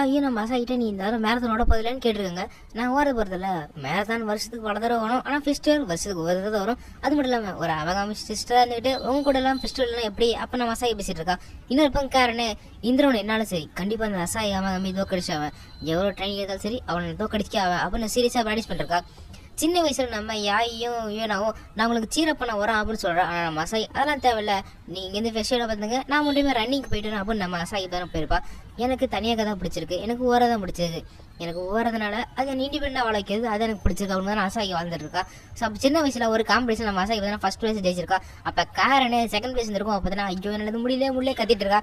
ஐயோ நம்ம அசாகிட்ட நீ இந்த தடவை மேரத்தான் ஓட போதில்லன்னு கேட்டிருக்காங்க. நான் ஓட போகிறதில்ல, மேரத்தான் வருஷத்துக்கு பல தடவை வரும், ஆனால் ஃபெஸ்டிவல் வருஷத்துக்கு ஒரு தடவை வரும். அது மட்டும் இல்லாமல் ஒரு அவகாமி சிஸ்டராக இருந்துக்கிட்டு உங்க கூட எல்லாம் ஃபெஸ்டிவல்லாம் எப்படி அப்போ நம்ம அசாகி பேசிட்டு இருக்கா. இன்னொரு பங்காரனே இந்திரவன் என்னாலும் சரி கண்டிப்பாக அந்த அசாகி அவகாமி தோக்கடிச்சவன் எவ்வளோ ட்ரைனிங் எடுத்தாலும் சரி அவனை தோக்கடிக்க அவன் அப்படின்னு சீரியஸாக ப்ராக்டிஸ் பண்ணிருக்கா. சின்ன வயசுல நம்ம யாயும் யூனாவும் நான் உங்களுக்கு சீரப் பண்ண வரோம் அப்படின்னு சொல்கிறேன். ஆனால் நம்ம அசாகி அதெல்லாம் தேவையில்ல, நீங்கள் இங்கேருந்து ஃபெஸ்டிவலாக பார்த்துங்க, நான் மட்டுமே ரன்னிங் போயிட்டு அப்படின்னு நம்ம அசாகி தானே போயிருப்பா. எனக்கு தனியாக தான் பிடிச்சிருக்கு, எனக்கு ஓரதான் பிடிச்சிருக்கு. எனக்கு ஓரதுனால அது இண்டிபெண்டாக வாழ வைக்கிறது அது எனக்கு பிடிச்சிருக்கு அப்படின்னு தான் அசாகி வாழ்ந்துட்டு இருக்கா. ஸோ அப்போ சின்ன வயசில் ஒரு காம்படிஷன் நம்ம அசாகி பார்த்தா ஃபர்ஸ்ட் பிளேஸ் ஜெயிச்சிருக்கா. அப்போ காரனே செகண்ட் பிளேஸ் இருக்கும். அப்போ தான் ஐயோ எனக்கு முடியல கத்திட்டு இருக்கா.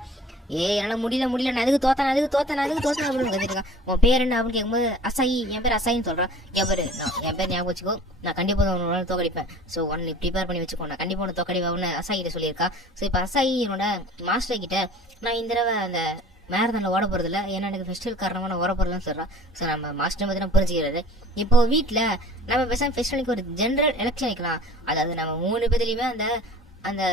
என்னால் முடியல நான் அதுக்கு தோத்தேன் அப்படின்னு கத்திட்டு இருக்கான். உன் பேர் என்ன அப்படின்னு கேட்கும்போது அசாயி, என் பேர் அசாயின்னு சொல்கிறான். என் பேர் ஞாபகம் வச்சுக்கோ, நான் கண்டிப்பாக உன்னோட தோக்கடிப்பேன். ஸோ ஒன்று ப்ரிப்பேர் பண்ணி வச்சுக்கோ, நான் கண்டிப்பாக ஒன்று தோக்கடிப்பேன் அசாயிட்ட சொல்லியிருக்கா. ஸோ இப்போ அசாயி என்னோட மாஸ்டர் கிட்ட நான் இந்த தடவை அந்த மேரத்தானில் ஓட போகிறதில்ல, ஏன்னா எனக்கு ஃபெஸ்டிவல் காரணமாக நான் ஓட போகிறதுன்னு சொல்கிறான். ஸோ நம்ம மாஸ்டர் பற்றி நான் புரிஞ்சுக்கிறது. இப்போ வீட்டில் நம்ம பேசாமல் ஃபெஸ்டிவலுக்கு ஒரு ஜென்ரல் எலெக்ஷன் வைக்கலாம். அதாவது நம்ம 3 பேர்லையுமே அந்த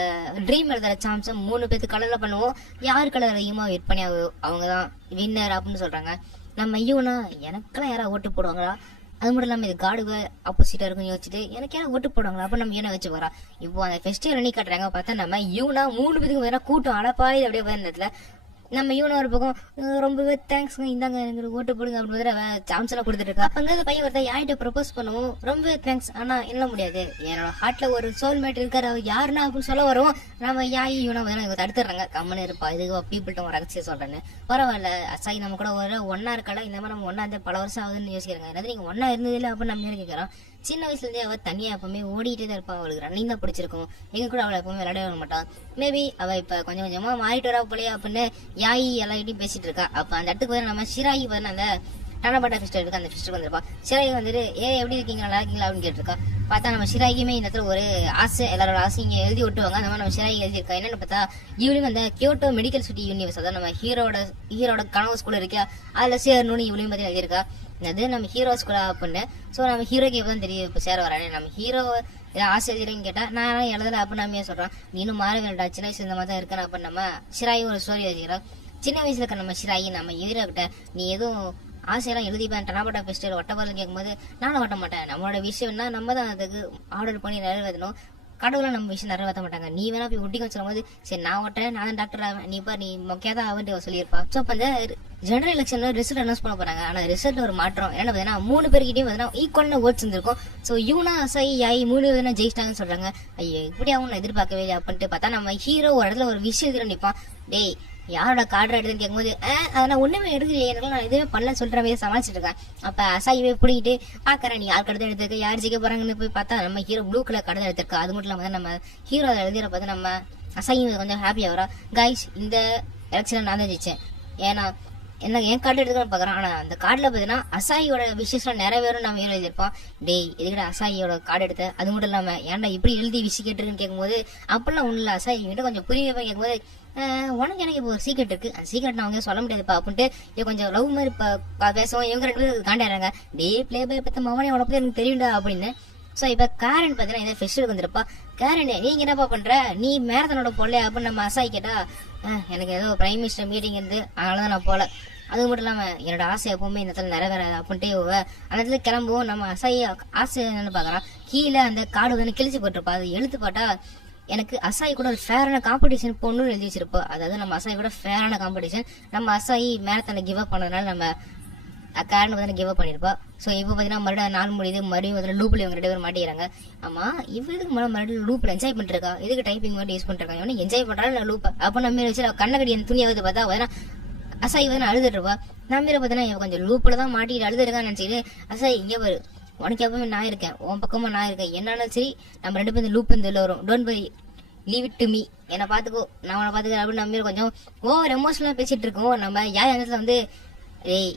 ட்ரீம் எழுதுற சான்ஸை 3 பேருக்கு கலரில் பண்ணுவோம். யார் கலர் அதிகமாக விற்பனை அவங்க தான் வின்னர் அப்படின்னு சொல்கிறாங்க. நம்ம ஐயோனா எனக்கெல்லாம் யாராவது ஓட்டு போடுவாங்களா, அது மட்டும் இல்லாமல் இது காடுவே ஆப்போசிட்டாக இருக்குன்னு யோசிச்சுட்டு எனக்கு யாரும் ஓட்டு போடுவாங்களா அப்போ நம்ம யூனா வச்சு போகிறோம். இப்போ அந்த ஃபெஸ்டிவல் அன்னி காட்டுறாங்க பார்த்தா நம்ம யூனா 3 பேருக்கு பார்த்தா கூட்டம் அடப்பாய் அப்படியே போகிற நேரத்தில் நம்ம யூனா ஒரு பக்கம் ரொம்பவே தேங்க்ஸ்ங்க இந்தாங்க எனக்கு ஓட்டு போடுங்க அப்படின்னு சான்ஸ் எல்லாம் கொடுத்துட்டு இருக்கா. அப்போ அந்த பையன் ஒருத்தர் யார்கிட்ட ப்ரப்போஸ் பண்ணுவோம், ரொம்பவே தேங்க்ஸ், ஆனால் என்ன முடியாது, என்னோட ஹார்ட்ல ஒரு சோல்மேட் இருக்காரு, அவர் யாருன்னா அப்படின்னு சொல்ல வரும். நம்ம யாய் யூனா தடுத்துடுறாங்க, கம்மனு இருப்பா, இதுக்கு பீப்புள்கிட்ட ஒரு ரகசியம் சொல்றேன்னு. பரவாயில்ல அசாய் நம்ம கூட ஒரு ஒன்னா இருக்கல, இந்த மாதிரி நம்ம ஒன்னா இருந்து பல வருஷம் ஆகுதுன்னு யோசிக்கிறாங்க. அதாவது நீங்க ஒன்னா இருந்ததில்லை அப்படின்னு நம்ம கேட்கிறோம். சின்ன வயசுல இருந்தே அவள் தனியா எப்பவுமே ஓடிட்டே தான் இருப்பான். அவளுக்கு ரன்னிங் தான் பிடிச்சிருக்கும். எங்க கூட அவளை எப்பவுமே விளையாட வர மாட்டான். மேபி அவ இப்ப கொஞ்சம் கொஞ்சமா மாறிட்டு வரா போலையா அப்படின்னு யாயி எல்லார்கிட்டையும் பேசிட்டு இருக்கா. அப்ப அந்த இடத்துக்கு வந்து நம்ம ஷிராயி வந்து அந்த டனபாட்டா ஃபெஸ்டிவல் இருக்கு, அந்த ஃபெஸ்டிவல் வந்திருப்பா. ஷிராயி வந்துட்டு எப்படி இருக்கீங்க, நல்லா இருக்கீங்களா அப்படின்னு கேட்டிருக்கா. பார்த்தா நம்ம ஷிராய்க்குமே இந்த இடத்துல ஒரு ஆசை, எல்லாரோட ஆசை இங்கே எழுதி விட்டுவாங்க. அந்த மாதிரி நம்ம ஷிராய் எழுதியிருக்கா. என்னன்னு பார்த்தா இவளையும் அந்த கியோட்டோ மெடிக்கல் சிட்டி யூனிவர்ஸ், அதான் நம்ம ஹீரோட கனவு ஸ்கூல் இருக்கா, அதில் சேரணும்னு இவளையும் பற்றி எழுதியிருக்கா. அது நம்ம ஹீரோ ஸ்கூலா அப்படின்னு. ஸோ நம்ம ஹீரோக்கு எப்போ தான் தெரியும் இப்போ சேர வரானே. நம்ம ஹீரோ ஆசை எழுதுறேன்னு கேட்டால் நான் எழுதலை அப்படின்னு நம்ம சொல்கிறோம். நீனும் மாற வேண்டாம், சின்ன வயசுல இந்த மாதிரி தான் இருக்கேன் அப்படின்னு நம்ம ஷிராயும் ஒரு ஸ்டோரி எழுதிக்கிறோம். சின்ன வயசுல இருக்க நம்ம ஷிராயி நம்ம எதிர்கிட்ட நீ எதுவும் ஆசையெல்லாம் எழுதிப்பேன் டனாபாட்டா ஃபெஸ்டிவல் ஒட்டப்பாரில் கேட்கும்போது நானும் ஒட்ட மாட்டேன், நம்மளோட விஷயம்னா நம்ம தான் அதுக்கு ஆர்டர் பண்ணி நிறைவேற்றணும், கடவுளை நம்ம விஷயம் நிறைவேற்ற மாட்டாங்க, நீ வேணா போய் ஒட்டிக்க சொல்லும் போது சரி நான் ஒட்டுறேன், நான் தான் டாக்டர் ஆவேன், நீ மொக்கையாதான் ஆகுன்ட்டு சொல்லியிருப்பா. ஸோ அப்போ அந்த ஜெனரல் எலெக்ஷன்ல ரிசல்ட் அனௌன்ஸ் பண்ண போறாங்க. ஆனால் ரிசல்ட் ஒரு மாற்றம் என்ன பார்த்தீங்கன்னா 3 பேருக்கிட்டையும் பார்த்தீங்கன்னா ஈக்குவலான ஓட்ஸ் இருந்திருக்கும். ஸோ யூனா அசாயி யாய் 3 பேரும் ஜெயிச்சிட்டாங்கன்னு சொல்றாங்க. ஐயோ இப்படி அவங்க நான் எதிர்பார்க்கவே இல்லை அப்படின்ட்டு பார்த்தா நம்ம ஹீரோ ஒரு இடத்துல ஒரு விஷயம் எதிர நிற்பான். டேய் யாரோட கார்டர் எடுத்துன்னு கேட்கும்போது நான் ஒண்ணுமே எடுக்கலையே, எனக்கு நான் எதுவுமே பண்ணல சொல்ற மாதிரி சமாளிச்சுட்டு இருக்கேன். அப்ப அசாயிவே பிடிக்கிட்டு பாக்குறேன் நீ யார் கடத்தை எடுத்திருக்க, யார் ஜெயிக்க போறாங்கன்னு போய் பார்த்தா நம்ம ஹீரோ ப்ளூ கலர் கடத்தை எடுத்திருக்கா. அது மட்டும் இல்லாம நம்ம ஹீரோ அதை எழுதிற பார்த்து நம்ம அசாயி கொஞ்சம் ஹாப்பியா வரா. கைஸ் இந்த எலெக்ஷன்ல நான் தான் ஜெயிச்சேன், ஏன்னா என்ன என் கார்டு எடுத்துக்கணும் பாக்குறேன். ஆனா அந்த கார்டுல பாத்தீங்கன்னா அசாயியோட விஷயம் நிறைவேறும் நம்ம ஹீரோ எழுதியிருப்பான். டேய் இதுக்கிட்ட அசாயியோட கார்டு எடுத்த, அது மட்டும் இல்லாம ஏன்டா இப்படி எழுதி விஷயம் கேட்டுருக்குன்னு கேட்கும்போது அப்படிலாம் ஒண்ணு இல்லை, அசாயி கிட்ட கொஞ்சம் புரிய கேட்கும்போது உனக்கு எனக்கு இப்போ ஒரு சீக்ரெட் இருக்கு, அந்த சீக்ரெட் நான் அவங்க சொல்ல முடியாதுப்பா அப்படின்ட்டு கொஞ்சம் லவ் மாதிரி பேசுவோம். இவங்க 2 பேரும் காண்டாடுறாங்க. டே பிளே பாய் பத்த மவனே உனக்கு பத்தி எனக்கு தெரியும்டா அப்படின்னு. ஸோ இப்போ கேரன் பார்த்தீங்கன்னா இந்த ஃபெஸ்டிவல் வந்துருப்பா. கேரன் நீங்க என்னப்பா பண்ற, நீ மேரத்தானோட போல அப்படின்னு நம்ம அசாய் கேட்டா எனக்கு ஏதோ பிரைம் மினிஸ்டர் மீட்டிங் இருந்து அதனாலதான் நான் போல, அது மட்டும் இல்லாம என்னோட ஆசை எப்பவுமே இந்த இடத்துல நிறைவேறாது அப்படின்ட்டு அந்த இடத்துல கிளம்புவோம். நம்ம அசாய் ஆசை என்னன்னு பாக்குறான், கீழே அந்த காடு வந்து கிழிச்சு போட்டிருப்பா. அது எழுத்து பாட்டா எனக்கு அசாய் கூட ஒரு ஃபேரான காம்படிஷன் போடணும்னு எழுதி வச்சிருப்போம். அதாவது நம்ம அசாய் கூட ஃபேரான காம்படிஷன், நம்ம அசாய் மேரத்தான கிவ் அப் பண்ணதுனால நம்ம கேரன் வந்து கிவ் அப் பண்ணிருப்பா. ஸோ இப்போ பார்த்தீங்கன்னா மறுபடியும் 4 முடியுது, மறுபடியும் லூப்ல இவங்க 2 பேரும் மாட்டிக்கிறாங்க. ஆமா இவருக்கு மறுபடியும் லூப்ல என்ஜாய் பண்ணிருக்கா, இதுக்கு டைப்பிங் மட்டும் யூஸ் பண்ணிருக்காங்க, இவனு என்ஜாய் பண்றாரு லூப். அப்போ நம்ம வச்சு கண்ணகடி அந்த துணியாவது பார்த்தா அசாய் வந்து அழுதுட்டு இருப்பா. நம்ம பார்த்தீங்கன்னா இவன் கொஞ்சம் லூப்ல தான் மாட்டிட்டு அழுதுருக்கான்னு நினைச்சிட்டு அசாய் இங்கே வரு, உனக்கு எப்பவுமே நான் இருக்கேன், உன் பக்கமா நான் இருக்கேன், என்னன்னாலும் சரி நம்ம 2 பேரும் லூப் இந்த வரும், don't worry leave it to me, என்னை பாத்துக்கோ நான் உன பாத்துக்கிறேன் அப்படின்னு நம்ம கொஞ்சம் ஓவர் எமோஷனலா பேசிட்டு இருக்கோம். நம்ம யார் அந்த இடத்துல வந்து டேய்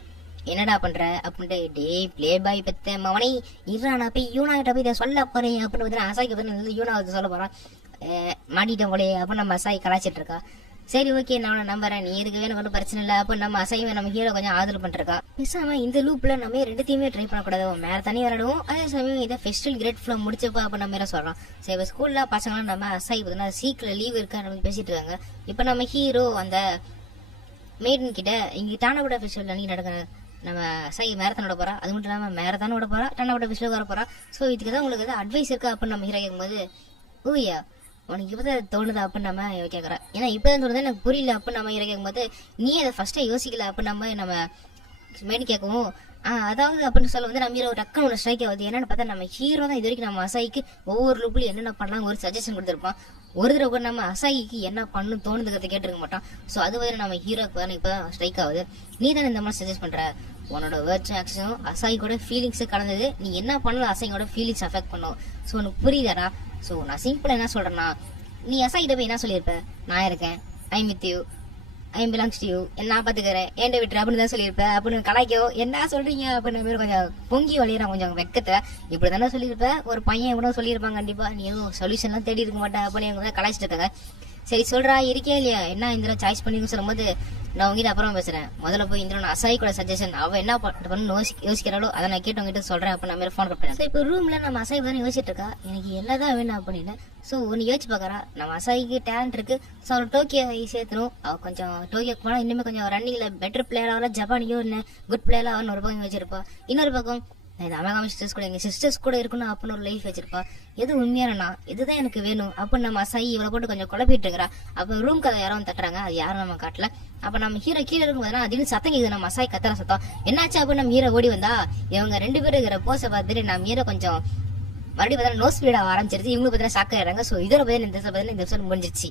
என்னடா பண்ற அப்படின்ட்டு டேய் பிளே பாய் பெத்த மவனை இருறா நான் போய் யூனா கிட்ட போய் இதை சொல்ல போறேன் அப்படின்னு வந்து அசாய்க்கு வந்து யூனா வந்து சொல்ல போறான். மாட்டிட்டேன் போலே அப்படின்னு நம்ம அசாய் கலாச்சிட்டு இருக்கா. சரி ஓகே நான் நம்புறேன், நீ இருக்கவே எனக்கு ஒன்றும் பிரச்சனை இல்லை அப்போ நம்ம அசைவம் நம்ம ஹீரோ கொஞ்சம் ஆதரவு பண்ணிருக்கா. பேசாம இந்த லூப்ல நம்ம 2த்தையுமே ட்ரை பண்ணக்கூடாது, மேல தனி விளையாடுவோம், அதே சமயம் இதை ஃபெஸ்டிவல் கிரேட் ஃப்ளோ முடிச்சப்பா அப்ப நம்ம சொல்றோம். சரி இப்போ ஸ்கூல்ல பசங்களும் நம்ம அசை பார்த்தீங்கன்னா சீக்கிரம் லீவ் இருக்கா நம்ம பேசிட்டு இருக்காங்க. இப்போ நம்ம ஹீரோ அந்த மெய்டன் கிட்ட இங்கே டானாபுடா ஃபெஸ்டிவல் அன்னைக்கு நடக்கிற நம்ம மேரத்தானோட போறா, அது மட்டும் இல்லாமல் மேரத்தானோட போறா, டானாபுடா ஃபெஸ்டிவல் வர போறா. ஸோ இதுக்கு தான் உங்களுக்கு ஏதாவது அட்வைஸ் இருக்கா அப்படின்னு நம்ம ஹீரோ கேட்கும்போது, ஓய்யா உனக்கு இப்போதான் தோணுதா அப்படின்னு நம்ம கேட்குறா. ஏன்னா இப்போதான் தோணுது எனக்கு புரியல அப்படின்னு நம்ம ஹீரோ கேட்கும்போது, நீ அதை ஃபர்ஸ்ட்டே யோசிக்கல அப்படின்னு நம்ம மெயின் கேட்கவும், அதாவது அப்படின்னு சொல்ல வந்து நம்ம ஹீரோ டக்குன்னு ஒரு ஸ்ட்ரைக் ஆகுது. என்னன்னு பார்த்தா நம்ம ஹீரோ தான் இது வரைக்கும் நம்ம அசாய்க்கு ஒவ்வொரு லூப்லையும் என்னென்ன பண்ணலாம் ஒரு சஜஷன் கொடுத்துருப்பான். ஒரு தடவை கூட நம்ம அசாய்க்கு என்ன பண்ணணும் தோணுதுக்கிறத கேட்டிருக்க மாட்டோம். ஸோ அது வந்து நம்ம ஹீரோக்கு இப்போதான் ஸ்ட்ரைக் ஆகுது. நீ தானே இந்த மாதிரி சஜஸ்ட் பண்ற, உன்னோட வேர்ட்ஸும் ஆக்ஷனும் அசாய்க்கோட ஃபீலிங்ஸும் கலந்தது. நீ என்ன பண்ணலாம் அசாய்க்கோட ஃபீலிங்ஸ் அஃபெக்ட் பண்ணும். ஸோ உனக்கு புரியுதாடா? ஸோ நான் சிம்பிளாக என்ன சொல்றேன்னா, நீ அசாய்கிட்ட போய் என்ன சொல்லியிருப்ப, நான் இருக்கேன், I with you, I belongs to you, நான் பாத்துக்கிறேன், ஏண்ட விட்டுரு அப்படின்னு தான் சொல்லியிருப்பேன். அப்படின்னு கலாய்க்கோ என்ன சொல்றீங்க அப்படின்னு பேர் கொஞ்சம் பொங்கி வழியிறான் கொஞ்சம் வெக்கத்தை. இப்படி தானே சொல்லியிருப்பேன், ஒரு பையன் கூட சொல்லியிருப்பாங்க கண்டிப்பா, நீ எதுவும் சொல்யூஷன்லாம் தேடி இருக்க மாட்டேன் அப்படின்னு அவங்க கலாய்ச்சிட்டு இருக்காங்க. சரி சொல்றா இருக்கே இல்லையா என்ன இந்திரா சாய்ஸ் பண்ணி சொல்லும் போது, நான் உங்ககிட்ட அப்புறம் பேசுறேன், முதல்ல போய் இந்திரா நான் அசாய் கூட சஜஷன் அவ என்ன பண்ணு யோசிக்கிறாளோ அதை நான் கேட்டு உங்ககிட்ட சொல்றேன் அப்ப நான் ஃபோன் பண்ணேன். இப்போ ரூம்ல நம்ம அசாய் தானே யோசிச்சுட்டு இருக்கா, எனக்கு எல்லாதான் வேணும் அப்படின்னு. ஸோ ஒன்று யோசிச்சு பார்க்கறா, நம்ம அசாய்க்கு டேலண்ட் இருக்கு. ஸோ அவள் டோக்கியோ சேர்த்துரும், அவள் கொஞ்சம் டோக்கியோக்கு போனால் இன்னுமே கொஞ்சம் ரன்னிங்ல பெட்டர் பிளேயர் ஆகலாம், ஜப்பானியோ இல்லை குட் பிளேயர் ஆகணும் ஒரு பக்கம் வச்சிருப்பா. இன்னொரு பக்கம் இந்த அமேகாமி சிஸ்டர்ஸ் கூட எங்க சிஸ்டர்ஸ் கூட இருக்கணும் அப்படின்னு ஒரு லைஃப் வச்சிருப்பா. எது உண்மையானா இதுதான் எனக்கு வேணும் அப்படின்னு நம்ம அசாய் இவளை போட்டு கொஞ்சம் குழப்பிட்டு இருக்கிறா. அப்போ ரூம் கதை யாரும் தட்டுறாங்க, அது யாரும் நம்ம காட்டல. அப்ப நம்ம ஹீரோ கீழே இருக்கும்போது திடீர்னு சத்தம் கேக்குது, நம்ம அசாய் கத்துற சத்தம். என்னாச்சு அப்படின்னு நம்ம ஹீரோ ஓடி வந்தா, இவங்க ரெண்டு பேரும் இருக்கிற போஸை பார்த்துட்டு நம்ம ஹீரோ கொஞ்சம் மறுபடியும் பார்த்தா நோ ஸ்பீடா ஆரம்பிச்சிருச்சு. இவங்களுக்கு பார்த்தா ஷாக் ஆயிடுறாங்க. ஸோ இதோட பதில் இந்த எபிசோட் முடிஞ்சிருச்சு.